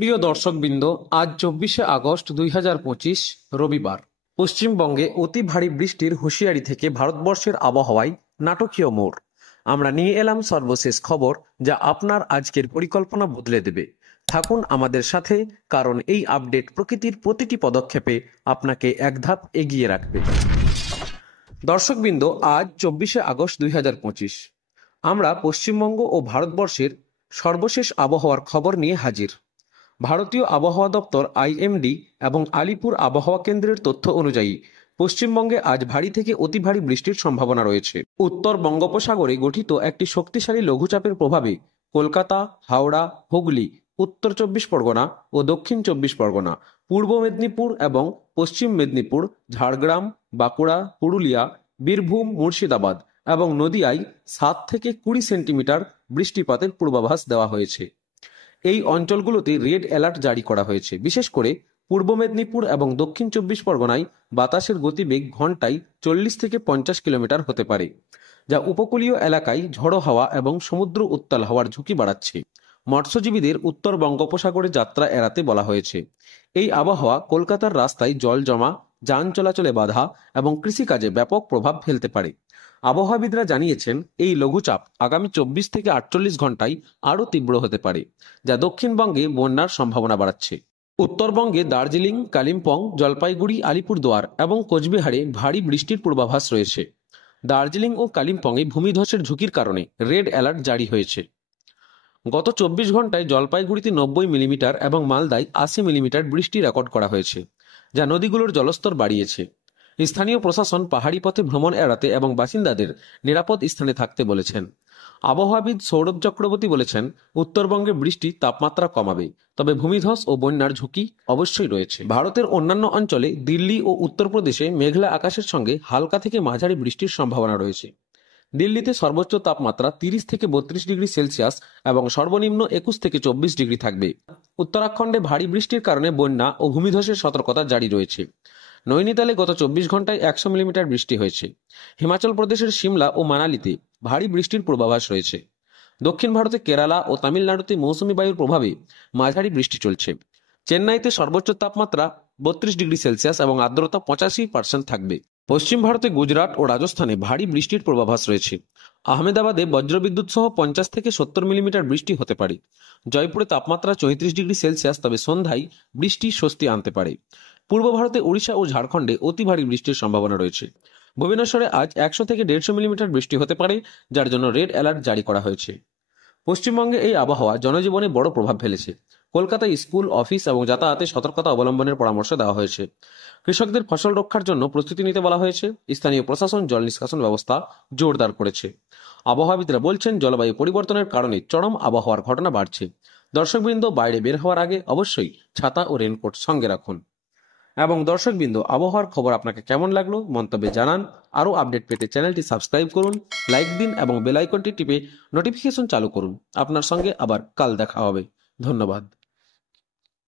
প্রিয় দর্শকবৃন্দ, আজ 24শে আগস্ট 2025 রবিবার। পশ্চিমবঙ্গে অতি ভারী বৃষ্টির হুঁশিয়ারি থেকে ভারতবর্ষের আবহাওয়ায় নাটকীয় মোড়। আমরা নিয়ে এলাম সর্বশেষ খবর, যা আপনার আজকের পরিকল্পনা বদলে দেবে। থাকুন আমাদের সাথে, কারণ এই আপডেট প্রকৃতির প্রতিটি পদক্ষেপে আপনাকে এক ধাপ এগিয়ে রাখবে। দর্শকবৃন্দ, আজ 24শে আগস্ট 2025 আমরা পশ্চিমবঙ্গ ও ভারতবর্ষের সর্বশেষ আবহাওয়ার খবর নিয়ে হাজির। ভারতীয় আবহাওয়া দপ্তর আইএমডি এবং আলিপুর আবহাওয়া কেন্দ্রের তথ্য অনুযায়ী পশ্চিমবঙ্গে আজ ভারী থেকে অতি ভারী বৃষ্টির সম্ভাবনা রয়েছে। উত্তর বঙ্গোপসাগরে গঠিত একটি শক্তিশালী লঘুচাপের প্রভাবে কলকাতা, হাওড়া, হুগলি, উত্তর 24 পরগনা ও দক্ষিণ 24 পরগনা, পূর্ব মেদিনীপুর এবং পশ্চিম মেদিনীপুর, ঝাড়গ্রাম, বাঁকুড়া, পুরুলিয়া, বীরভূম, মুর্শিদাবাদ এবং নদিয়ায় 7 থেকে 20 সেন্টিমিটার বৃষ্টিপাতের পূর্বাভাস দেওয়া হয়েছে। এই অঞ্চলগুলোতে রেড অ্যালার্ট জারি করা হয়েছে। বিশেষ করে পূর্ব মেদিনীপুর এবং দক্ষিণ 24 পরগনায় বাতাসের গতিবেগ ঘন্টায় 40 থেকে 50 কিলোমিটার হতে পারে, যা উপকূলীয় এলাকায় ঝড়ো হাওয়া এবং সমুদ্র উত্তাল হওয়ার ঝুঁকি বাড়াচ্ছে। মৎস্যজীবীদের উত্তর বঙ্গোপসাগরে যাত্রা এড়াতে বলা হয়েছে। এই আবহাওয়া কলকাতার রাস্তায় জল জমা, যান চলাচলে বাধা এবং কৃষিকাজে ব্যাপক প্রভাব ফেলতে পারে। আবহাওয়াবিদরা জানিয়েছেন, এই লঘুচাপ আগামী 24 থেকে 48 ঘন্টায় আরও তীব্র হতে পারে, যা দক্ষিণবঙ্গে বন্যার সম্ভাবনা বাড়াচ্ছে। উত্তরবঙ্গে দার্জিলিং, কালিম্পং, জলপাইগুড়ি, আলিপুরদুয়ার এবং কোচবিহারে ভারী বৃষ্টির পূর্বাভাস রয়েছে। দার্জিলিং ও কালিম্পংয়ে ভূমিধসের ঝুঁকির কারণে রেড অ্যালার্ট জারি হয়েছে। গত 24 ঘন্টায় জলপাইগুড়িতে 90 মিলিমিটার এবং মালদায় 80 মিলিমিটার বৃষ্টি রেকর্ড করা হয়েছে, যা নদীগুলোর জলস্তর বাড়িয়েছে। স্থানীয় প্রশাসন পাহাড়ি পথে ভ্রমণ এড়াতে এবং বাসিন্দাদের নিরাপদ স্থানে থাকতে বলেছেন। আবহাওয়াবিদ সৌরভ চক্রবর্তী বলেছেন, উত্তরবঙ্গে বৃষ্টি তাপমাত্রা কমাবে, তবে ভূমিধস ও বন্যার ঝুঁকি অবশ্যই রয়েছে। ভারতের অন্যান্য অঞ্চলে দিল্লি ও উত্তরপ্রদেশে মেঘলা আকাশের সঙ্গে হালকা থেকে মাঝারি বৃষ্টির সম্ভাবনা রয়েছে। দিল্লিতে সর্বোচ্চ তাপমাত্রা 30 থেকে 32 ডিগ্রি সেলসিয়াস এবং সর্বনিম্ন 21 থেকে 24 ডিগ্রি থাকবে। উত্তরাখণ্ডে ভারী বৃষ্টির কারণে বন্যা ও ভূমিধসের সতর্কতা জারি রয়েছে। নৈনিতালে গত 24 ঘন্টায় 100 মিলিমিটার বৃষ্টি হয়েছে। হিমাচল প্রদেশের সিমলা ও মানালিতে ভারী বৃষ্টির পূর্বাভাস রয়েছে। দক্ষিণ ভারতে কেরালা ও তামিলনাড়ুতে মৌসুমী বায়ুর প্রভাবে মাঝারি বৃষ্টি চলছে। চেন্নাইতে সর্বোচ্চ তাপমাত্রা 32 ডিগ্রি সেলসিয়াস এবং আর্দ্রতা 85% থাকবে। পশ্চিম ভারতে গুজরাট ও রাজস্থানে ভারী বৃষ্টির পূর্বাভাস রয়েছে। আহমেদাবাদে বজ্রবিদ্যুৎ সহ 50 থেকে 70 মিলিমিটার বৃষ্টি হতে পারে। জয়পুরে তাপমাত্রা 34 ডিগ্রি সেলসিয়াস, তবে সন্ধ্যায় বৃষ্টি স্বস্তি আনতে পারে। পূর্ব ভারতে ওড়িশা ও ঝাড়খণ্ডে অতি ভারী বৃষ্টির সম্ভাবনা রয়েছে। ভুবনেশ্বরে আজ 100 থেকে 150 মিলিমিটার বৃষ্টি হতে পারে, যার জন্য রেড অ্যালার্ট জারি করা হয়েছে। পশ্চিমবঙ্গে এই আবহাওয়া জনজীবনে বড় প্রভাব ফেলেছে। কলকাতায় স্কুল, অফিস এবং যাতায়াতে সতর্কতা অবলম্বনের পরামর্শ দেওয়া হয়েছে। কৃষকদের ফসল রক্ষার জন্য প্রস্তুতি নিতে বলা হয়েছে। স্থানীয় প্রশাসন জল নিষ্কাশন ব্যবস্থা জোরদার করেছে। আবহাওয়াবিদরা বলছেন, জলবায়ু পরিবর্তনের কারণে চরম আবহাওয়ার ঘটনা বাড়ছে। দর্শকবৃন্দ, বাইরে বের হওয়ার আগে অবশ্যই ছাতা ও রেনকোট সঙ্গে রাখুন। এবং দর্শকবৃন্দ, আবহাওয়ার খবর আপনাকে কেমন লাগলো মন্তব্যে জানান। আরও আপডেট পেতে চ্যানেলটি সাবস্ক্রাইব করুন, লাইক দিন এবং বেল আইকনটি টিপে নোটিফিকেশন চালু করুন। আপনার সঙ্গে আবার কাল দেখা হবে। ধন্যবাদ।